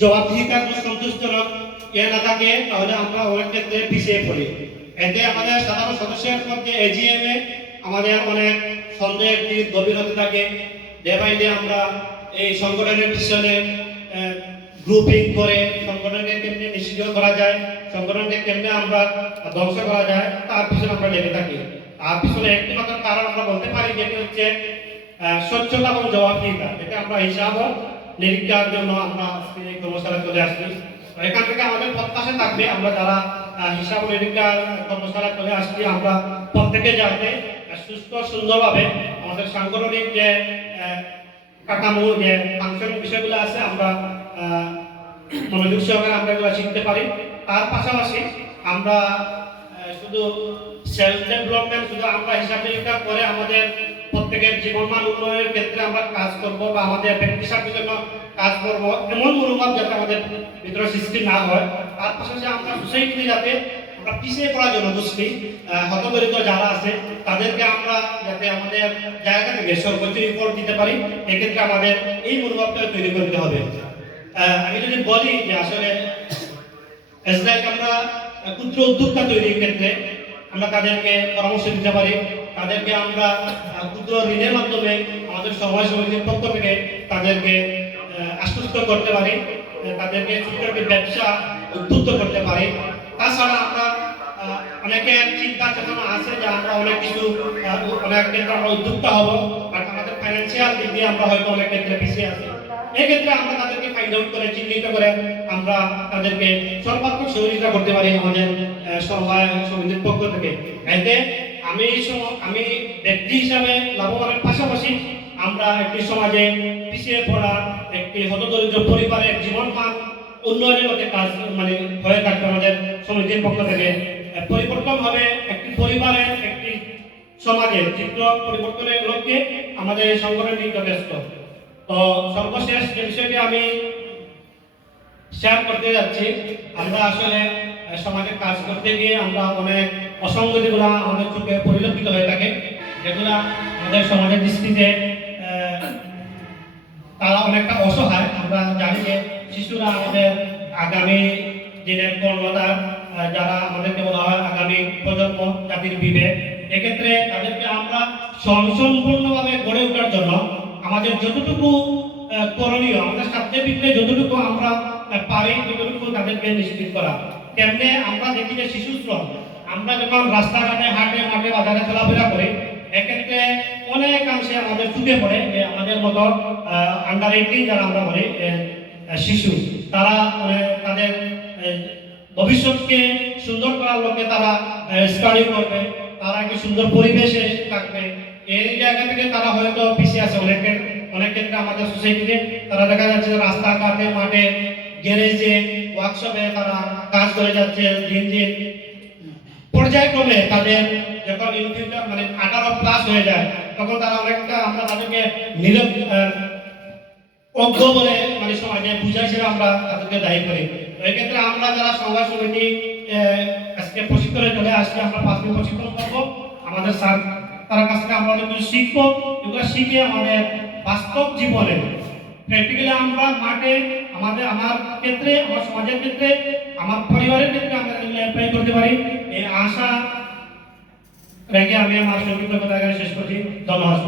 জবাবদিহিতার সন্তুষ্টজনক না থাকে তাহলে আমরা অনেক ক্ষেত্রে পিছিয়ে পড়ি। এতে আমাদের সাধারণ সদস্যের মধ্যে এজিএম এ আমাদের অনেক সন্দেহের দিক গভীর হতে থাকে। ডে বাই ডে আমরা এই সংগঠনের পিছনে গ্রুপিং করে সংগঠনকে কেমনে নিষিদ্ধ করা যায়, সংগঠনকে কেমনে আমরা ধ্বংস করা যায় তার পিছনে আমরা লেগে থাকি। তার পিছনে একটি মাত্র কারণ আমরা বলতে পারি, যেটি হচ্ছে স্বচ্ছতা এবং জবাবদিহিতা। এটা আমরা হিসাব নিরীক্ষার জন্য আমরা এই কর্মশালায় চলে আসছি। এখান থেকে আমাদের প্রত্যাশা থাকবে, আমরা যারা হিসাব নিরীক্ষার কর্মশালায় চলে আসছি, আমরা প্রত্যেকে যাতে সুস্থ সুন্দরভাবে আমাদের সাংগঠনিক যে কাঠামো, যে ফাংশন বিষয়গুলো আছে, আমরা মনোযোগ সহকারে আমরা এগুলো শিখতে পারি। তার পাশাপাশি আমরা শুধু সেলফ ডেভেলপমেন্ট, শুধু আমরা হিসাব নিরীক্ষা করে আমাদের প্রত্যেকের জীবনমান উন্নয়নের ক্ষেত্রে আমরা কাজ করব বা আমাদের ব্যক্তি স্বার্থের জন্য কাজ করব, এমন মনোভাব যাতে আমাদের ভিতরে সৃষ্টি না হয়। তার পাশাপাশি আমরা সোসাইটিতে যাতে আমরা পিছিয়ে পড়ার জন্য দুষ্টি হতদরিদ্র যারা আছে তাদেরকে আমরা যাতে আমাদের জায়গা থেকে সর্বোচ্চ রিপোর্ট দিতে পারি, এক্ষেত্রে আমাদের এই মনোভাবটা তৈরি করতে হবে। আমি যদি বলি যে আসলে আমরা ক্ষুদ্র উদ্যোক্তা তৈরির ক্ষেত্রে আমরা তাদেরকে পরামর্শ দিতে পারি, তাদেরকে আমরা ক্ষুদ্র ঋণের মাধ্যমে আমাদের সমাজ সমিতির পক্ষ থেকে তাদেরকে আশ্বস্ত করতে পারি, তাদেরকে ছোট্ট একটি ব্যবসা উদ্বুদ্ধ করতে পারি। তাছাড়া আমরা অনেকের চিন্তা চেতনা আছে যে আমরা অনেক কিছু অনেক ক্ষেত্রে আমরা উদ্যোক্তা হব, বাট আমাদের ফাইন্যান্সিয়াল দিক দিয়ে আমরা হয়তো অনেক ক্ষেত্রে পিছিয়ে আছি। এক্ষেত্রে আমরা তাদেরকে ফাইন্ড আউট করে চিহ্নিত করে আমরা তাদেরকে সর্বাত্মক সহযোগিতা করতে পারি আমাদের সমাজ সমিতির পক্ষ থেকে। এতে আমি ব্যক্তি হিসাবে লাভবানের পাশাপাশি আমরা একটি সমাজে পিছিয়ে পড়া একটি হতদরিদ্র পরিবারের জীবনমান উন্নয়নের মধ্যে কাজ হয়ে থাকবে। আমাদের সমিতির পক্ষ থেকে পরিবর্তন হবে একটি পরিবারের, একটি সমাজের চিত্র পরিবর্তনের লক্ষ্যে আমাদের এই সংগঠনটি যথেষ্ট। তো সর্বশেষ যে বিষয়টি আমি শেয়ার করতে যাচ্ছি, আমরা আসলে সমাজে কাজ করতে গিয়ে আমরা অনেক অসঙ্গতিগুলো আমাদের চোখে পরিলক্ষিত হয়ে থাকে, যেগুলা আমাদের সমাজের দৃষ্টিতে তারা অনেকটা অসহায়। আমরা জানি যে শিশুরা আমাদের আগামী দিনের কর্মদার, যারা আমাদেরকে বলা হয় আগামী প্রজন্ম, জাতির বিবেক। এক্ষেত্রে তাদেরকে আমরা সম্পূর্ণভাবে গড়ে ওঠার জন্য আমাদের যতটুকু করণীয়, আমাদের সাধ্যের ভিতরে যতটুকু আমরা পারি ততটুকু তাদেরকে নিশ্চিত করা। কেমনে আমরা দেখি যে শিশু শ্রম, আমরা যখন রাস্তাঘাটে হাটে মাঠে বাজারে চলাফেরা করি, এক্ষেত্রে অনেকাংশে আমাদের চুকে পড়ে যে আমাদের মতো আন্ডার 18 যারা আমরা বলি শিশু, তারা তাদের ভবিষ্যৎকে সুন্দর করার লক্ষ্যে তারা স্টাডি করবে, তারা একটি সুন্দর পরিবেশে থাকবে। এই জায়গা থেকে তারা হয়তো পিছিয়ে আছে অনেক ক্ষেত্রে আমাদের সোসাইটিতে। তারা দেখা যাচ্ছে রাস্তাঘাটে মাঠে গ্যারেজে ওয়ার্কশপে তারা কাজ করে যাচ্ছে। দিন দিন পর্যায়ক্রমে তাদের যখন ইনফিউচার 18+ হয়ে যায়, তখন তারা অনেকটা আমরা তাদেরকে অজ্ঞ বলে সমাজে বুঝাই হিসেবে আমরা তাদেরকে দায়ী করি। এই ক্ষেত্রে আমরা যারা সমাজ সমিতি আজকে প্রশিক্ষণে চলে আসছি, আমরা 5 দিন প্রশিক্ষণ করবো। আমাদের স্যার তার কাছ থেকে আমরা অনেক কিছু শিখবো। এগুলো শিখে আমাদের বাস্তব জীবনে প্র্যাকটিক্যালি আমরা মাঠে আমার ক্ষেত্রে, আমার সমাজের ক্ষেত্রে, আমার পরিবারের ক্ষেত্রে আমরা এগুলো অ্যাপ্লাই করতে পারি। এই আশা রেখে আমি আমার সংক্ষিপ্ত কথা শেষ করছি। ধন্যবাদ।